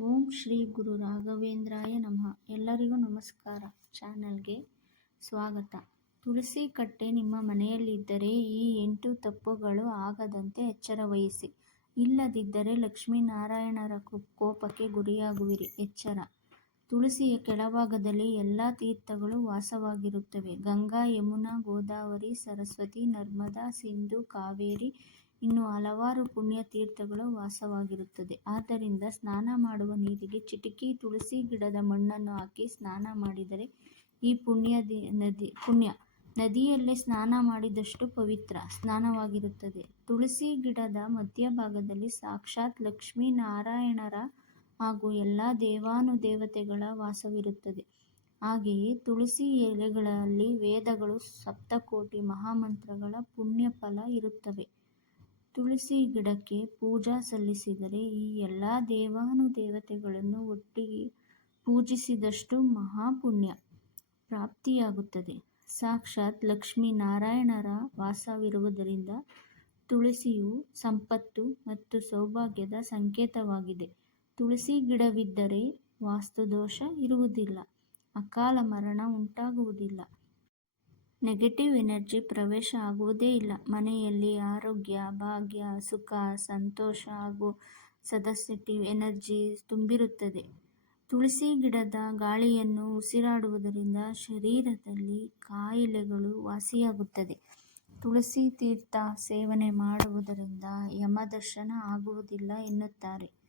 ಓಂ ಶ್ರೀ ಗುರು ರಾಘವೇಂದ್ರಾಯ ನಮಃ. ಎಲ್ಲರಿಗೂ ನಮಸ್ಕಾರ. ಚಾನಲ್ಗೆ ಸ್ವಾಗತ. ತುಳಸಿ ಕಟ್ಟೆ ನಿಮ್ಮ ಮನೆಯಲ್ಲಿದ್ದರೆ ಈ ಎಂಟು ತಪ್ಪುಗಳು ಆಗದಂತೆ ಎಚ್ಚರ ವಹಿಸಿ. ಇಲ್ಲದಿದ್ದರೆ ಲಕ್ಷ್ಮೀನಾರಾಯಣರ ಕೋಪಕ್ಕೆ ಗುರಿಯಾಗುವಿರಿ. ಎಚ್ಚರ. ತುಳಸಿಯ ಕೆಳಭಾಗದಲ್ಲಿ ಎಲ್ಲ ತೀರ್ಥಗಳು ವಾಸವಾಗಿರುತ್ತವೆ. ಗಂಗಾ, ಯಮುನಾ, ಗೋದಾವರಿ, ಸರಸ್ವತಿ, ನರ್ಮದಾ, ಸಿಂಧು, ಕಾವೇರಿ ಇನ್ನು ಹಲವಾರು ಪುಣ್ಯ ತೀರ್ಥಗಳು ವಾಸವಾಗಿರುತ್ತದೆ. ಆದ್ದರಿಂದ ಸ್ನಾನ ಮಾಡುವ ನೀರಿಗೆ ಚಿಟಿಕಿ, ತುಳಸಿ ಗಿಡದ ಮಣ್ಣನ್ನು ಹಾಕಿ ಸ್ನಾನ ಮಾಡಿದರೆ ಈ ಪುಣ್ಯ ನದಿ, ಪುಣ್ಯ ನದಿಯಲ್ಲೇ ಸ್ನಾನ ಮಾಡಿದಷ್ಟು ಪವಿತ್ರ ಸ್ನಾನವಾಗಿರುತ್ತದೆ. ತುಳಸಿ ಗಿಡದ ಮಧ್ಯಭಾಗದಲ್ಲಿ ಸಾಕ್ಷಾತ್ ಲಕ್ಷ್ಮೀ ನಾರಾಯಣರ ಹಾಗೂ ಎಲ್ಲ ದೇವಾನುದೇವತೆಗಳ ವಾಸವಿರುತ್ತದೆ. ಹಾಗೆಯೇ ತುಳಸಿ ಎಲೆಗಳಲ್ಲಿ ವೇದಗಳು, ಸಪ್ತಕೋಟಿ ಮಹಾಮಂತ್ರಗಳ ಪುಣ್ಯ ಫಲ ಇರುತ್ತವೆ. ತುಳಸಿ ಗಿಡಕ್ಕೆ ಪೂಜಾ ಸಲ್ಲಿಸಿದರೆ ಈ ಎಲ್ಲ ದೇವಾನುದೇವತೆಗಳನ್ನು ಒಟ್ಟಿಗೆ ಪೂಜಿಸಿದಷ್ಟು ಮಹಾಪುಣ್ಯ ಪ್ರಾಪ್ತಿಯಾಗುತ್ತದೆ. ಸಾಕ್ಷಾತ್ ಲಕ್ಷ್ಮೀ ನಾರಾಯಣರ ವಾಸವಿರುವುದರಿಂದ ತುಳಸಿಯು ಸಂಪತ್ತು ಮತ್ತು ಸೌಭಾಗ್ಯದ ಸಂಕೇತವಾಗಿದೆ. ತುಳಸಿ ಗಿಡವಿದ್ದರೆ ವಾಸ್ತುದೋಷ ಇರುವುದಿಲ್ಲ. ಅಕಾಲ ಮರಣ ಉಂಟಾಗುವುದಿಲ್ಲ. ನೆಗೆಟಿವ್ ಎನರ್ಜಿ ಪ್ರವೇಶ ಆಗುವುದೇ ಇಲ್ಲ. ಮನೆಯಲ್ಲಿ ಆರೋಗ್ಯ, ಭಾಗ್ಯ, ಸುಖ, ಸಂತೋಷ ಹಾಗೂ ಸದಸ್ಯಟಿವ್ ಎನರ್ಜಿ ತುಂಬಿರುತ್ತದೆ. ತುಳಸಿ ಗಿಡದ ಗಾಳಿಯನ್ನು ಉಸಿರಾಡುವುದರಿಂದ ಶರೀರದಲ್ಲಿ ಕಾಯಿಲೆಗಳು ವಾಸಿಯಾಗುತ್ತದೆ. ತುಳಸಿ ತೀರ್ಥ ಸೇವನೆ ಮಾಡುವುದರಿಂದ ಯಮದರ್ಶನ ಆಗುವುದಿಲ್ಲ ಎನ್ನುತ್ತಾರೆ.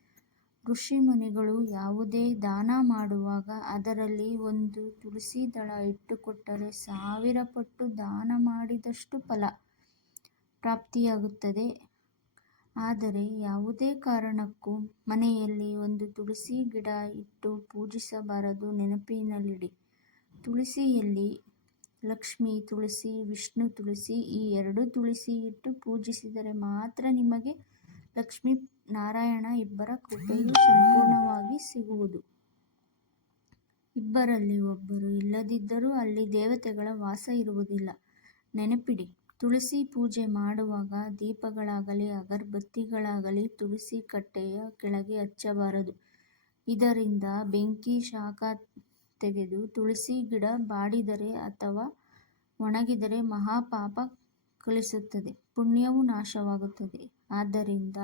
ಋಷಿಮುನಿಗಳು ಯಾವುದೇ ದಾನ ಮಾಡುವಾಗ ಅದರಲ್ಲಿ ಒಂದು ತುಳಸಿ ದಳ ಇಟ್ಟುಕೊಟ್ಟರೆ ಸಾವಿರ ಪಟ್ಟು ದಾನ ಮಾಡಿದಷ್ಟು ಫಲ ಪ್ರಾಪ್ತಿಯಾಗುತ್ತದೆ. ಆದರೆ ಯಾವುದೇ ಕಾರಣಕ್ಕೂ ಮನೆಯಲ್ಲಿ ಒಂದು ತುಳಸಿ ಗಿಡ ಇಟ್ಟು ಪೂಜಿಸಬಾರದು ನೆನಪಿನಲ್ಲಿಡಿ. ತುಳಸಿಯಲ್ಲಿ ಲಕ್ಷ್ಮಿ ತುಳಸಿ, ವಿಷ್ಣು ತುಳಸಿ ಈ ಎರಡು ತುಳಸಿ ಇಟ್ಟು ಪೂಜಿಸಿದರೆ ಮಾತ್ರ ನಿಮಗೆ ಲಕ್ಷ್ಮೀ ನಾರಾಯಣ ಇಬ್ಬರ ಕೃಪೆಯು ಸಂಪೂರ್ಣವಾಗಿ ಸಿಗುವುದು. ಇಬ್ಬರಲ್ಲಿ ಒಬ್ಬರು ಇಲ್ಲದಿದ್ದರೂ ಅಲ್ಲಿ ದೇವತೆಗಳ ವಾಸ ಇರುವುದಿಲ್ಲ. ನೆನಪಿಡಿ, ತುಳಸಿ ಪೂಜೆ ಮಾಡುವಾಗ ದೀಪಗಳಾಗಲಿ, ಅಗರಬತ್ತಿಗಳಾಗಲಿ ತುಳಸಿ ಕಟ್ಟೆಯ ಕೆಳಗೆ ಹಚ್ಚಬಾರದು. ಇದರಿಂದ ಬೆಂಕಿ, ಶಾಖ ತೆಗೆದು ತುಳಸಿ ಗಿಡ ಬಾಡಿದರೆ ಅಥವಾ ಒಣಗಿದರೆ ಮಹಾಪಾಪ ಕಲಿಸುತ್ತದೆ. ಪುಣ್ಯವು ನಾಶವಾಗುತ್ತದೆ. ಆದ್ದರಿಂದ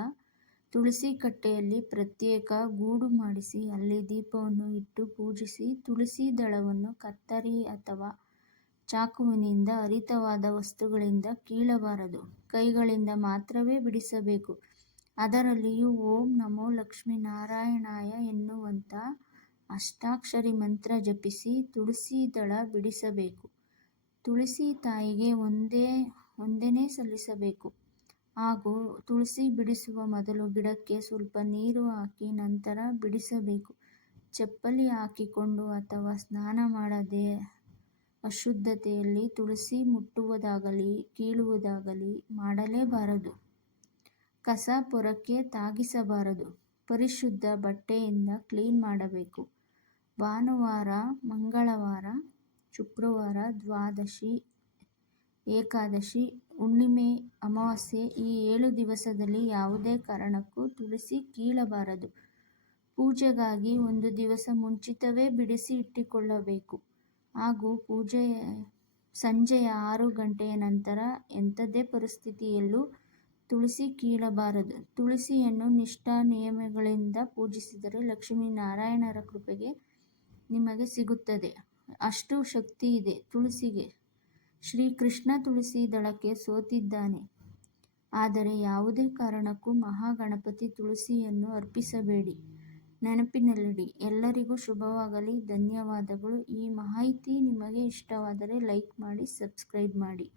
ತುಳಸಿ ಕಟ್ಟೆಯಲ್ಲಿ ಪ್ರತ್ಯೇಕ ಗೂಡು ಮಾಡಿಸಿ, ಅಲ್ಲಿ ದೀಪವನ್ನು ಇಟ್ಟು ಪೂಜಿಸಿ, ತುಳಸಿ ದಳವನ್ನು ಕತ್ತರಿ ಅಥವಾ ಚಾಕುವಿನಿಂದ ಹರಿತವಾದ ವಸ್ತುಗಳಿಂದ ಕೀಳಬಾರದು. ಕೈಗಳಿಂದ ಮಾತ್ರವೇ ಬಿಡಿಸಬೇಕು. ಅದರಲ್ಲಿಯೂ ಓಂ ನಮೋ ಲಕ್ಷ್ಮೀ ನಾರಾಯಣಾಯ ಎನ್ನುವಂಥ ಅಷ್ಟಾಕ್ಷರಿ ಮಂತ್ರ ಜಪಿಸಿ ತುಳಸಿ ದಳ ಬಿಡಿಸಬೇಕು. ತುಳಸಿ ತಾಯಿಗೆ ಒಂದೇ ಒಂದೇನೇ ಸಲ್ಲಿಸಬೇಕು. ಹಾಗೂ ತುಳಸಿ ಬಿಡಿಸುವ ಮೊದಲು ಗಿಡಕ್ಕೆ ಸ್ವಲ್ಪ ನೀರು ಹಾಕಿ ನಂತರ ಬಿಡಿಸಬೇಕು. ಚಪ್ಪಲಿ ಹಾಕಿಕೊಂಡು ಅಥವಾ ಸ್ನಾನ ಮಾಡದೆ ಅಶುದ್ಧತೆಯಲ್ಲಿ ತುಳಸಿ ಮುಟ್ಟುವುದಾಗಲಿ, ಕೀಳುವುದಾಗಲಿ ಮಾಡಲೇಬಾರದು. ಕಸ ಪೊರಕ್ಕೆ ತಾಗಿಸಬಾರದು. ಪರಿಶುದ್ಧ ಬಟ್ಟೆಯಿಂದ ಕ್ಲೀನ್ ಮಾಡಬೇಕು. ಭಾನುವಾರ, ಮಂಗಳವಾರ, ಶುಕ್ರವಾರ, ದ್ವಾದಶಿ ಏಕಾದಶಿ, ಹುಣ್ಣಿಮೆ, ಅಮಾವಾಸ್ಯೆ ಈ ಏಳು ದಿವಸದಲ್ಲಿ ಯಾವುದೇ ಕಾರಣಕ್ಕೂ ತುಳಸಿ ಕೀಳಬಾರದು. ಪೂಜೆಗಾಗಿ ಒಂದು ದಿವಸ ಮುಂಚಿತವೇ ಬಿಡಿಸಿ ಇಟ್ಟುಕೊಳ್ಳಬೇಕು. ಹಾಗೂ ಪೂಜೆ ಸಂಜೆಯ ಆರು ಗಂಟೆಯ ನಂತರ ಎಂಥದೇ ಪರಿಸ್ಥಿತಿಯಲ್ಲೂ ತುಳಸಿ ಕೀಳಬಾರದು. ತುಳಸಿಯನ್ನು ನಿಷ್ಠಾ ನಿಯಮಗಳಿಂದ ಪೂಜಿಸಿದರೆ ಲಕ್ಷ್ಮೀ ನಾರಾಯಣರ ಕೃಪೆಗೆ ನಿಮಗೆ ಸಿಗುತ್ತದೆ. ಅಷ್ಟು ಶಕ್ತಿ ಇದೆ ತುಳಸಿಗೆ. ಶ್ರೀಕೃಷ್ಣ ತುಳಸಿ ದಳಕ್ಕೆ ಸೋತಿದ್ದಾನೆ. ಆದರೆ ಯಾವುದೇ ಕಾರಣಕ್ಕೂ ಮಹಾಗಣಪತಿ ತುಳಸಿಯನ್ನು ಅರ್ಪಿಸಬೇಡಿ. ನೆನಪಿನಲ್ಲಿಡಿ, ಎಲ್ಲರಿಗೂ ಶುಭವಾಗಲಿ. ಧನ್ಯವಾದಗಳು. ಈ ಮಾಹಿತಿ ನಿಮಗೆ ಇಷ್ಟವಾದರೆ ಲೈಕ್ ಮಾಡಿ, ಸಬ್ಸ್ಕ್ರೈಬ್ ಮಾಡಿ.